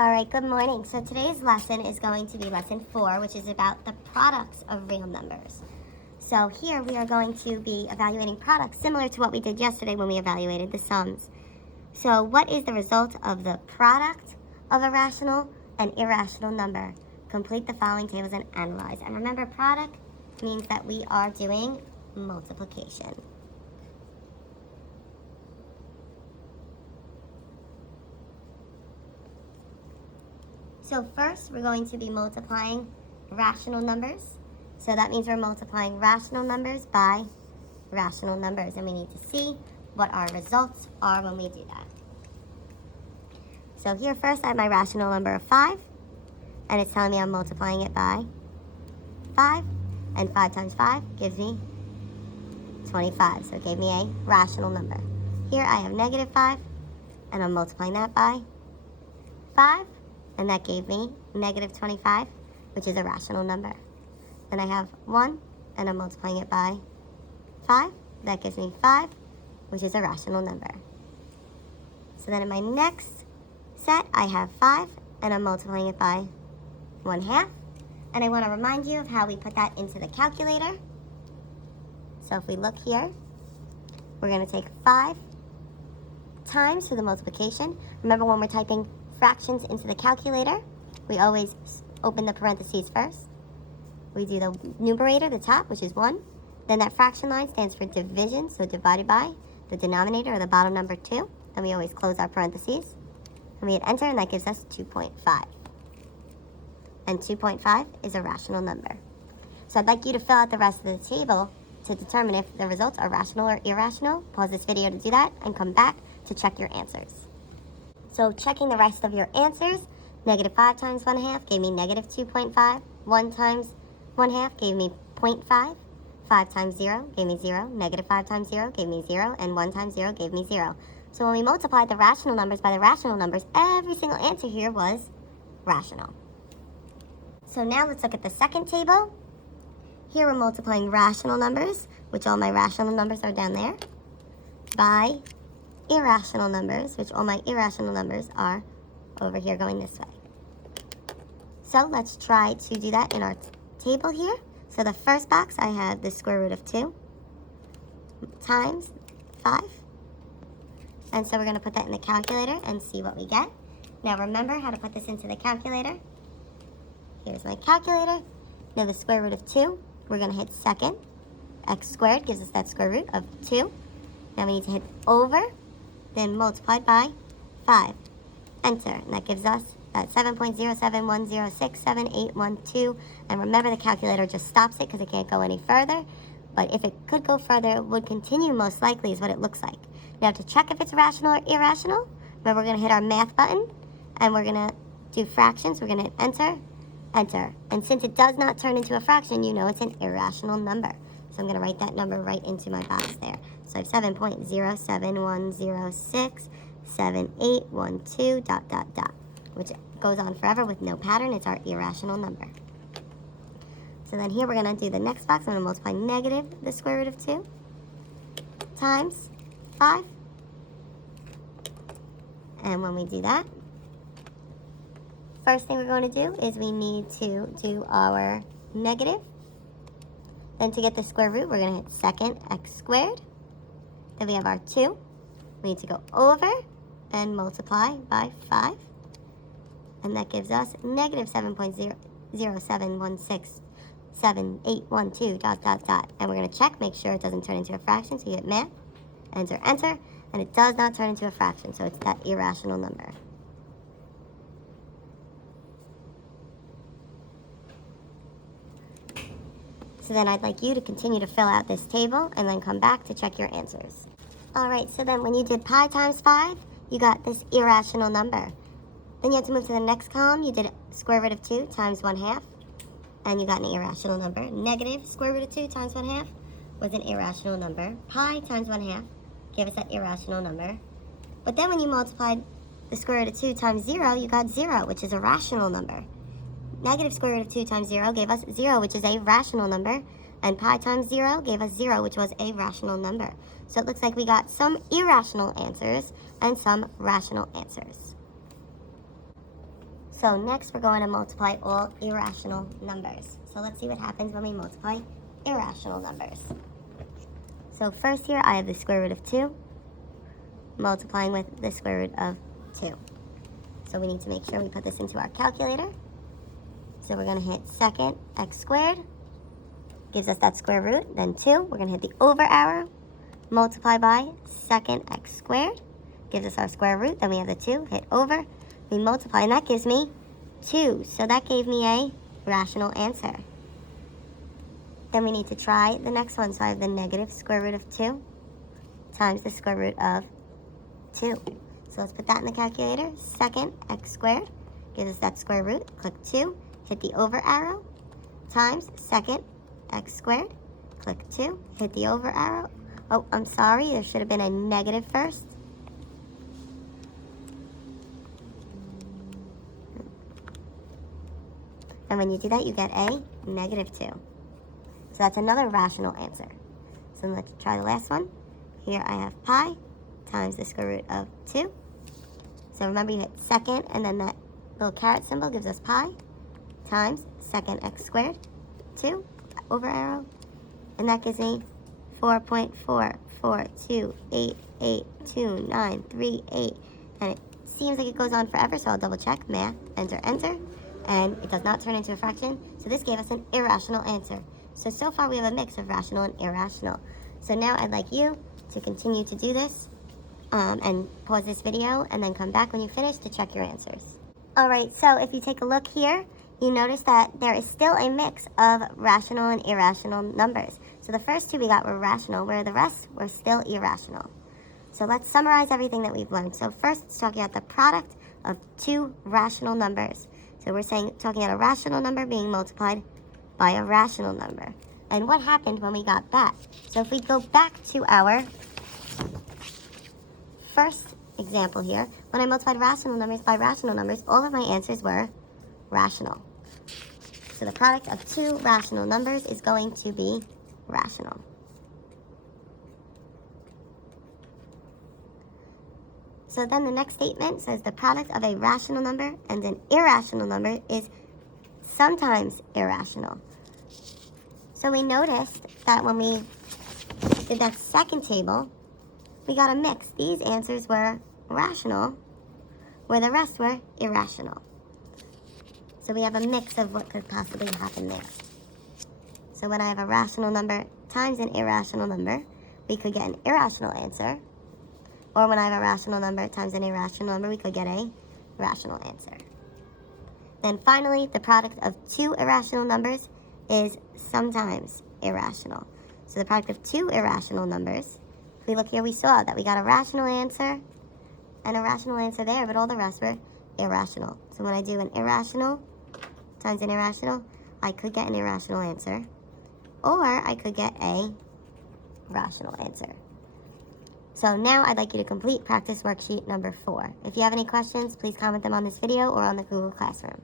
All right, good morning. So today's lesson is going to be lesson 4, which is about the products of real numbers. So here we are going to be evaluating products similar to what we did yesterday when we evaluated the sums. So what is the result of the product of a rational and irrational number? Complete the following tables and analyze. And remember, product means that we are doing multiplication. So first, we're going to be multiplying rational numbers. So that means we're multiplying rational numbers by rational numbers. And we need to see what our results are when we do that. So here first, I have my rational number of 5. And it's telling me I'm multiplying it by 5. And 5 times 5 gives me 25. So it gave me a rational number. Here I have negative 5. And I'm multiplying that by 5. And that gave me negative 25, which is a rational number. Then I have 1, and I'm multiplying it by 5. That gives me 5, which is a rational number. So then in my next set, I have 5, and I'm multiplying it by 1/2. And I want to remind you of how we put that into the calculator. So if we look here, we're going to take 5 times for the multiplication. Remember, when we're typing fractions into the calculator, we always open the parentheses first. We do the numerator, the top, which is 1. Then that fraction line stands for division, so divided by the denominator or the bottom number 2. Then we always close our parentheses. And we hit enter, and that gives us 2.5. And 2.5 is a rational number. So I'd like you to fill out the rest of the table to determine if the results are rational or irrational. Pause this video to do that and come back to check your answers. So checking the rest of your answers, negative 5 times 1/2 gave me negative 2.5. 1 times 1/2 gave me 0.5. 5 times 0 gave me 0. Negative 5 times 0 gave me 0. And 1 times 0 gave me 0. So when we multiplied the rational numbers by the rational numbers, every single answer here was rational. So now let's look at the second table. Here we're multiplying rational numbers, which all my rational numbers are down there, by irrational numbers, which all my irrational numbers are over here going this way. So let's try to do that in our table here. So the first box, I have the square root of 2 times 5. And so we're going to put that in the calculator and see what we get. Now remember how to put this into the calculator. Here's my calculator. Now the square root of 2, we're going to hit second. X squared gives us that square root of 2. Now we need to hit over, then multiplied by 5. Enter, and that gives us that 7.0710678812. And remember, the calculator just stops it because it can't go any further. But if it could go further, it would continue most likely is what it looks like. Now to check if it's rational or irrational, remember we're going to hit our math button, and we're going to do fractions. We're going to hit enter, enter. And since it does not turn into a fraction, you know it's an irrational number. So I'm going to write that number right into my box there. So I have 7.0710678812 ... which goes on forever with no pattern. It's our irrational number. So then here we're going to do the next box. I'm going to multiply negative the square root of 2 times 5. And when we do that, first thing we're going to do is we need to do our negative. Then to get the square root, we're going to hit second x squared. Then we have our 2. We need to go over and multiply by 5. And that gives us negative 7.07167812 ... And we're going to check, make sure it doesn't turn into a fraction. So you hit math, enter, enter. And it does not turn into a fraction. So it's that irrational number. So then I'd like you to continue to fill out this table and then come back to check your answers. All right, so then when you did pi times 5, you got this irrational number. Then you have to move to the next column. You did square root of 2 times 1/2, and you got an irrational number. Negative square root of 2 times 1/2 was an irrational number. Pi times 1/2 gave us that irrational number. But then when you multiplied the square root of 2 times 0, you got 0, which is a rational number. Negative square root of 2 times 0 gave us 0, which is a rational number. And pi times 0 gave us 0, which was a rational number. So it looks like we got some irrational answers and some rational answers. So next we're going to multiply all irrational numbers. So let's see what happens when we multiply irrational numbers. So first here I have the square root of 2 multiplying with the square root of 2. So we need to make sure we put this into our calculator. So we're going to hit second x squared, gives us that square root, then 2. We're going to hit the over arrow, multiply by second x squared, gives us our square root, then we have the 2, hit over, we multiply, and that gives me 2. So that gave me a rational answer. Then we need to try the next one. So I have the negative square root of 2 times the square root of 2. So let's put that in the calculator. Second x squared gives us that square root. Click 2, hit the over arrow, times second x squared. Click 2, hit the over arrow. Oh, I'm sorry, there should have been a negative first. And when you do that, you get a negative 2. So that's another rational answer. So let's try the last one. Here I have pi times the square root of 2. So remember, you hit second, and then that little caret symbol gives us pi times second x squared, 2, over arrow. And that gives me 4.442882938. And it seems like it goes on forever, so I'll double check. Math, enter, enter. And it does not turn into a fraction. So this gave us an irrational answer. So far we have a mix of rational and irrational. So now I'd like you to continue to do this and pause this video and then come back when you finish to check your answers. All right, so if you take a look here, you notice that there is still a mix of rational and irrational numbers. So the first two we got were rational, where the rest were still irrational. So let's summarize everything that we've learned. So first, it's talking about the product of two rational numbers. So we're talking about a rational number being multiplied by a rational number. And what happened when we got that? So if we go back to our first example here, when I multiplied rational numbers by rational numbers, all of my answers were rational. So the product of two rational numbers is going to be rational. So then the next statement says the product of a rational number and an irrational number is sometimes irrational. So we noticed that when we did that second table, we got a mix. These answers were rational, where the rest were irrational. So we have a mix of what could possibly happen next. So when I have a rational number times an irrational number, we could get an irrational answer. Or when I have a rational number times an irrational number, we could get a rational answer. Then finally, the product of two irrational numbers is sometimes irrational. So the product of two irrational numbers, if we look here, we saw that we got a rational answer and a rational answer there, but all the rest were irrational. So when I do an irrational times an irrational, I could get an irrational answer, or I could get a rational answer. So now I'd like you to complete practice worksheet number 4. If you have any questions, please comment them on this video or on the Google Classroom.